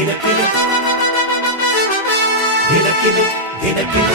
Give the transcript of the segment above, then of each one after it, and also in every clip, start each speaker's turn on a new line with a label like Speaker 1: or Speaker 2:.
Speaker 1: தினக்கிழ தினக்கிழ தினக்கிழ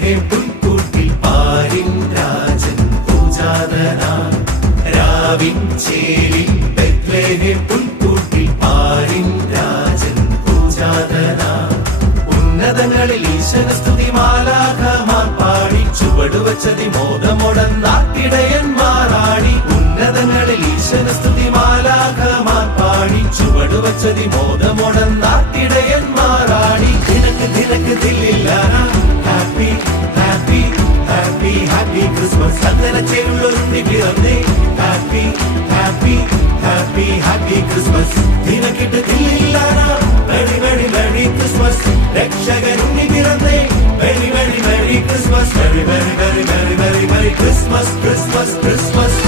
Speaker 1: ബെത്ലഹേം പുൽക്കൂട്ടിൽ പാരിൻ രാജൻ പൂജാതനാൻ രാവിൻ ചേലിൽ ബെത്ലഹേം പുൽക്കൂട്ടിൽ പാരിൻ രാജൻ പൂജാതനാൻ ഉന്നതങ്ങളിൽ ഈശ്വര സ്തുതി മാലാഖമാർ പാടി ചുവടുവച്ചതി മോദമോടൻ നാട്ടിടയന്മാരാടി ഉന്നതങ്ങളിൽ ഈശ്വര സ്തുതി മാലാഖമാർ പാടി ചുവടുവച്ചതി മോദമോടൻ നാട്ടിടയന്മാരാടി ദിനക്ക് ദിനക്ക് ദില്ലില്ല. ക്രിസ്മസ് ചന്ദന ചേരുള്ളൊരുണ്ണി പിറന്നേ happy happy happy happy Christmas ദിനക്കിട്ട് ദില്ലില്ല വെടി വെടി വെടി ക്രിസ്മസ് രക്ഷകനുണ്ണി പിറന്നേ very very very Christmas very very very very very very Christmas Christmas Christmas തെന്നൽ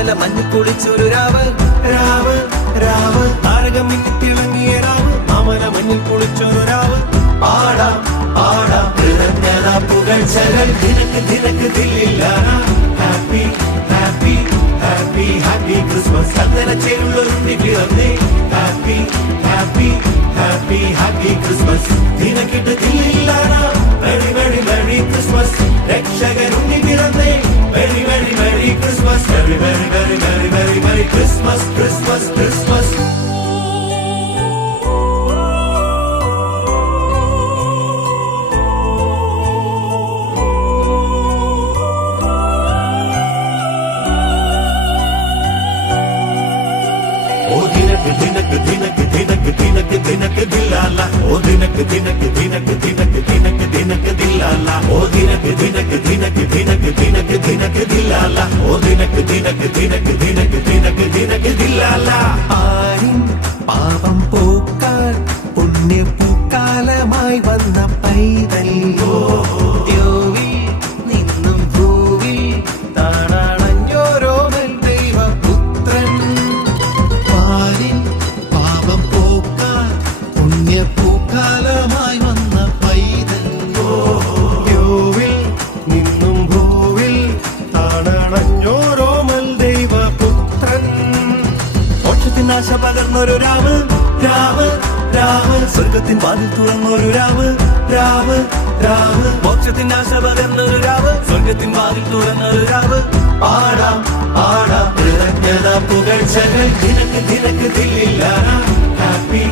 Speaker 1: മാമല മഞ്ഞ് കുളിച്ചൊരു രാവ്. രാവ് രാവ്. താരകമിന്നി തിളങ്ങിയ രാവ്. മാമല മഞ്ഞിൽ കുളിച്ചൊരു രാവ്. പാടാം പാടാം. നിറഞ്ഞത പുകഴ്ചകൾ നിനക്ക് നിനക്ക് ദില്ലില്ല happy happy happy happy Christmas അങ്ങനെ ഹാപ്പി ഹാപ്പി ദിനക്ക് ദിനക്ക് ദില്ലാല ഓ ദിനക്ക് ദിനക്ക് ദിനക്ക് ദിനക്ക് ദിനക്ക് ദിനക്ക് ദില്ലാല ഓ ദിനക്ക് ദിനക്ക് ദിനക്ക് ദിനക്ക് ദിനക്ക് ദിനക്ക് ദില്ലാല ഓ ദിനക്ക് ദിനക്ക് ദിനക്ക് ദിനക്ക് ദിനക്ക് ദിനക്ക് ദില്ലാല ആരിൻ പാപം പോക്കാൻ പുണ്യ പൂക്കാലമായി വന്ന പൈതൽ ദ്യോവിൽ പകർന്നൊരു രാവ് രാവ് രാവ് സ്വർഗത്തിൻ വാതിൽ തുറന്നൊരു രാവ് രാവ് രാവ് മോക്ഷത്തിനാശ പകർന്നൊരു രാവ് സ്വർഗത്തിൻ വാതിൽ തുറന്നൊരു രാവ് പാടാം പാടാം. കൃതജ്ഞത പുകഴ്ചകൾ. ദിനക്ക് ദിനക്ക് ദില്ലില്ല ഹാപ്പി